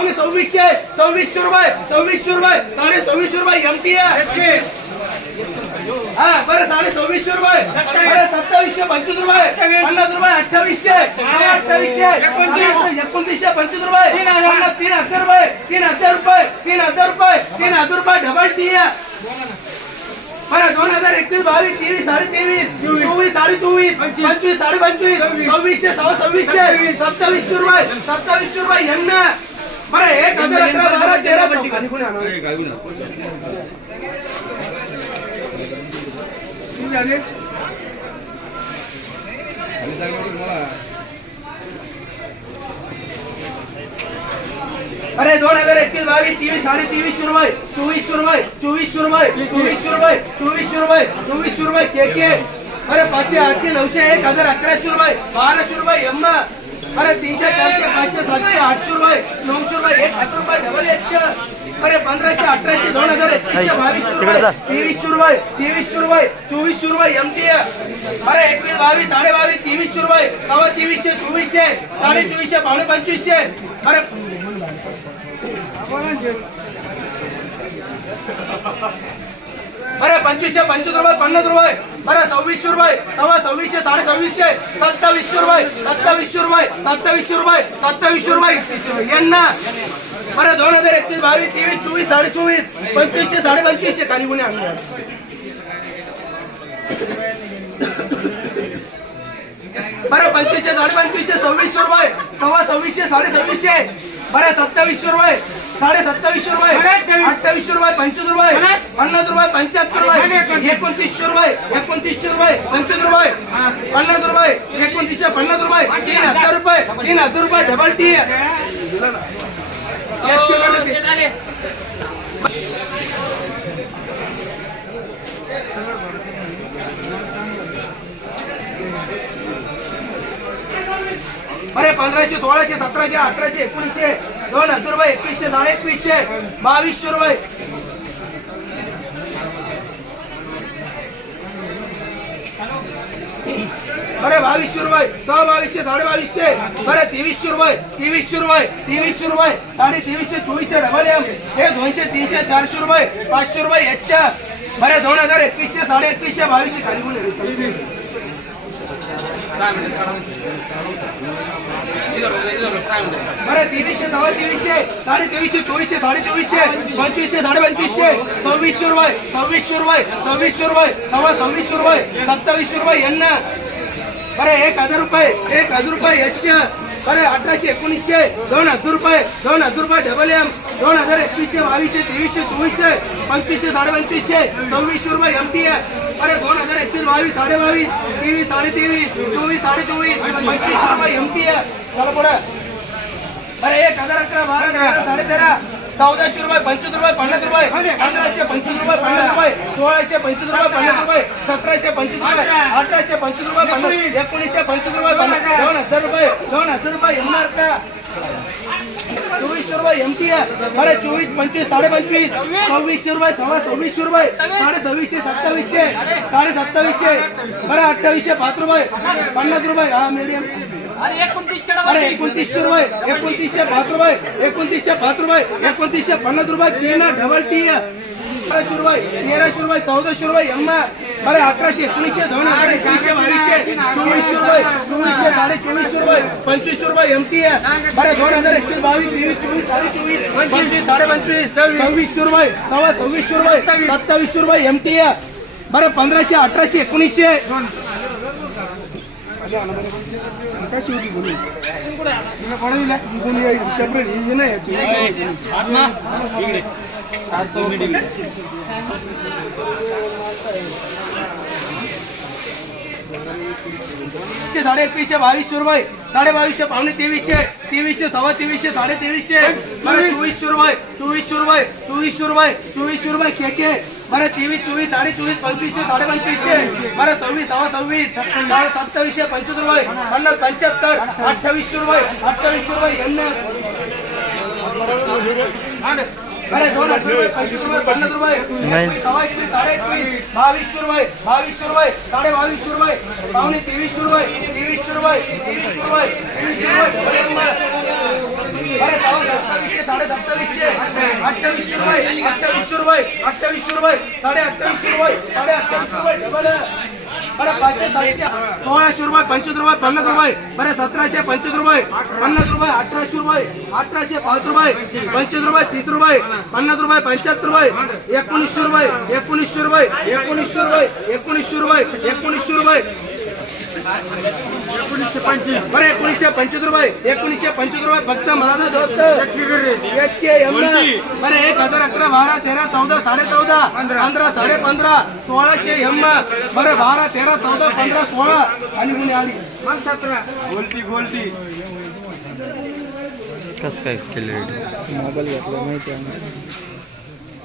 पावणे सव्वीसशे सव्वीसशे रुपये सव्वीसशे रुपये साडे सव्वीसशे रुपये एमटी आहे हा बरं साडे सव्वीसशे रुपये बरं सत्तावीसशे पंचवीस रुपये पन्नास रुपये अठ्ठावीसशे सव्वा अठ्ठावीसशे एकोणतीस एकोणतीसशे पंचवीस रुपये पन्नास तीन हजार रुपये तीन हजार रुपये तीन हजार रुपये तीन हजार रुपये डबल टी बरं दोन हजार एकवीस बावीस तेवीस साडे तेवीस चोवीस साडे चोवीस पंचवीस साडे पंचवीस सव्वीसशे सव्वा सव्वीसशे सत्तावीसशे रुपये सत्तावीसशे रुपये यांना અરે દોઢ હજાર એકવીસ બાવીસ ત્રેવીસ સાડી ત્રેવીસ રૂપિયા ચોવીસ રૂપિયા ચોવીસ રૂપિયા ચોવીસ રૂપિયા ચોવીસ રૂપિયા ચોવીસ રૂપિયા કે કે. અરે પાછી આઠસો નવસો એક હજાર અગિયારસો રૂપિયા બાર રૂપિયા એમના. અરે ત્રણસો ચારસો आठशे रुपये नऊशे रुपये एक हजार रुपये डबल एकशे अरे पंधराशे अठराशे दोन हजार एकवीसशे बावीसशे रुपये तेवीसशे रुपये तेवीसशे रुपये चोवीसशे रुपये एम टी अरे एकवीस बावीस साडे बावीस तेवीसशे रुपये सव्वा तेवीसशे चोवीसशे साडे चोवीसशे पावणे पंचवीसशे अरे बरं पंचवीसशे पंचवीस रुपये पन्नास रुपये बरं सव्वीसशे रुपये. सव्वा सव्वीसशे साडे सव्वीसशे. सत्तावीसशे रुपये. सत्तावीसशे रुपये. सत्तावीसशे रुपये. सत्तावीसशे रुपये. यांना. बरं दोन हजार एकवीस बावीस तेवीस चोवीस साडे चोवीस पंचवीसशे साडे पंचवीसशे. खाली गुन्हे आणले बरं पंचवीसशे साडे पंचवीसशे सव्वीसशे रुपये. सव्वा सव्वीसशे साडे सव्वीसशे. बरं सत्तावीसशे रुपये. साडे सत्तावीसशे रुपये अठ्ठावीसशे रुपये पंचवीस रुपये पन्नास रुपये पंच्याहत्तर रुपये एकोणतीसशे रुपये एकोणतीसशे रुपये पंचवीस रुपये पन्नास रुपये एकोणतीसशे पन्नास रुपये तीन हजार रुपये तीन हजार रुपये डबल टी अरे पंधराशे सोळाशे सतराशे अठराशे एकोणीसशे. दोन हजार रुपये एकवीसशे साडे एकवीसशे बावीसशे रुपये अरे बावीसशे रुपये सहा बावीसशे साडे बावीसशे बरं तेवीसशे रुपये तेवीसशे रुपये तेवीसशे रुपये साडे तेवीसशे चोवीसशे डबल एम हे दोनशे तीनशे चारशे रुपये पाचशे रुपये एकशे बरे दोन हजार एकवीसशे साडे एकवीसशे बावीसशे खाली बोल बरं तेवीसशे सव्वा तेवीसशे साडे तेवीसशे चोवीसशे साडे चोवीसशे पंचवीसशे साडे पंचवीसशे सव्वीसशे रुपये सव्वीसशे रुपये सव्वीसशे रुपये सव्वा सव्वीसशे रुपये सत्तावीसशे रुपये यांना. बरं एक हजार रुपये एक हजार रुपये एकशे बरं अठराशे एकोणीसशे दोन हजार रुपये दोन हजार रुपये डबल एम दोन हजार एकवीसशे बावीसशे तेवीसशे चोवीसशे पंचवीसशे साडे पंचवीसशे सव्वीसशे रुपये एम टी ए बरं दोन બાવીસ સાડે બાવીસ ત્રેવીસ સાડે ત્રેવીસ ચોવીસ સાડે ચોવીસ પચીસ છપ્પન એમપી હે ચાલો પડે અરે એક હજાર અકરા બાર અકરા સાડે તેરા ચૌદશી રૂપિયા પંચોતેર રૂપિયા પંદર રૂપિયા પંદરશે પંચોતેર રૂપિયા પંદર રૂપિયા સોળશે પંચોતેર રૂપિયા પંદર રૂપિયા સત્તરશે પંચોતેર રૂપિયા અઢારશે પંચોતેર રૂપિયા પંદર એકોણીસશે પંચોતેર રૂપિયા પંદર ત્રણ હજાર રૂપિયા ત્રણ હજાર રૂપિયા એમના રૂપિયા चोवीसशे रुपये एम टी अरे चोवीस पंचवीस साडे पंचवीस सव्वीसशे रुपये सव्वा सव्वीसशे रुपये. साडे सव्वीसशे सत्तावीसशे. साडे सत्तावीसशे बरं अठ्ठावीसशे पाच रुपये. पन्नास रुपये. हा मीडियम अरे एकोणतीसशे रुपये. एकोणतीसशे पाच रुपये. एकोणतीसशे पाच रुपये. एकोणतीसशे पन्नास रुपये. तीन डबल टी तेराशे रुपये तेराशे रुपये चौदाशे रुपये एम्मा अरे अठराशे एकोणीसशे दोन हजार एकवीसशे ચોવીસો રૂપિયા, ચોવીસો, સાડી ચોવીસો રૂપિયા, પંચવીસો રૂપિયા એમટી સાડા ત્રણ હજાર એકવીસ બાવીસ, ત્રેવીસ પંચવીસ, સાડા પંચવીસ, છવ્વીસો રૂપિયા, સવા છવ્વીસો રૂપિયા, સત્તાવીસો રૂપિયા એમટી મારે પંદરસો અઠાસી એકોણીસ છે આ તો ते साडे एकवीसशे बावीसशे रुपये साडे बावीसशे पावणे तेवीसशे तेवीसशे सव्वा तेवीसशे साडे तेवीसशे. बरं चोवीसशे रुपये चोवीसशे रुपये चोवीसशे रुपये चोवीसशे रुपये खेके बरं तेवीस चोवीस साडे चोवीस पंचवीसशे साडे पंचवीसशे. बरं सव्वीस सव्वा सव्वीस साडे सत्तावीसशे पंचवीस रुपये पन्नास पंच्याहत्तर अठ्ठावीसशे रुपये अठ्ठावीसशे रुपये બાવીસ રૂપિયા બાવીસ રૂપિયા સાડે બાવીસ રૂપિયા પાવની ત્રેવીસ રૂપિયા ત્રેવીસ રૂપિયા ત્રેવીસ રૂપિયા અઠ્યાવીસ રૂપિયા સાડે અઠ્યાવીસ રૂપિયા સાડે અઠ્યાવીસ રૂપિયા સાડે અઠ્યાવીસ રૂપિયા ડબલ बरं पाचशे सातशे सोळाशे रुपये पंचवीस रुपये पन्नास रुपये. बरं सतराशे पंचवीस रुपये. पन्नास रुपये अठराशे रुपये. अठराशे पाच रुपये. पंचवीस रुपये तीस रुपये. पन्नास रुपये पंच्याहत्तर रुपये. एकोणीसशे रुपये एकोणीसशे रुपये एकोणीसशे रुपये एकोणीसशे रुपये एकोणीसशे रुपये. बरं एकोणीसशे पंचवीस रुपये एकोणीसशे पंचवीस रुपये फक्त माझा दोस्त एच के एम बरं एक हजार अकरा बारा तेरा चौदा साडे चौदा पंधरा साडे पंधरा सोळाशे एम बरं बारा तेरा चौदा पंधरा सोळा आणि कुणी आली मग सतरा गोलटी गोलटी कसं काय माहिती आहे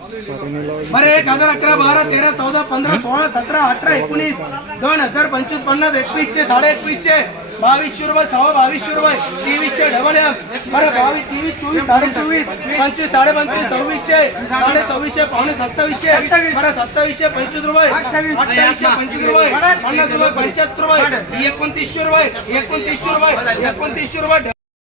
बरं एक हजार अकरा बारा तेरा चौदा पंधरा सोळा सतरा अठरा एकोणीस दोन हजार पंचवीस पन्नास एकवीसशे साडे एकवीसशे बावीसशे रुपये सहा बावीसशे रुपये तेवीसशे डबल एम बरं बावीस तेवीस चोवीस साडे चोवीस पंचवीस साडे पंचवीस सव्वीसशे साडे सव्वीसशे पावणे सत्तावीसशे बरं सत्तावीसशे पंचवीस रुपये अठ्ठावीसशे पंचवीस रुपये पन्नास रुपये पंच्याहत्तर रुपये एकोणतीसशे रुपये एकोणतीसशे रुपये एकोणतीसशे रुपये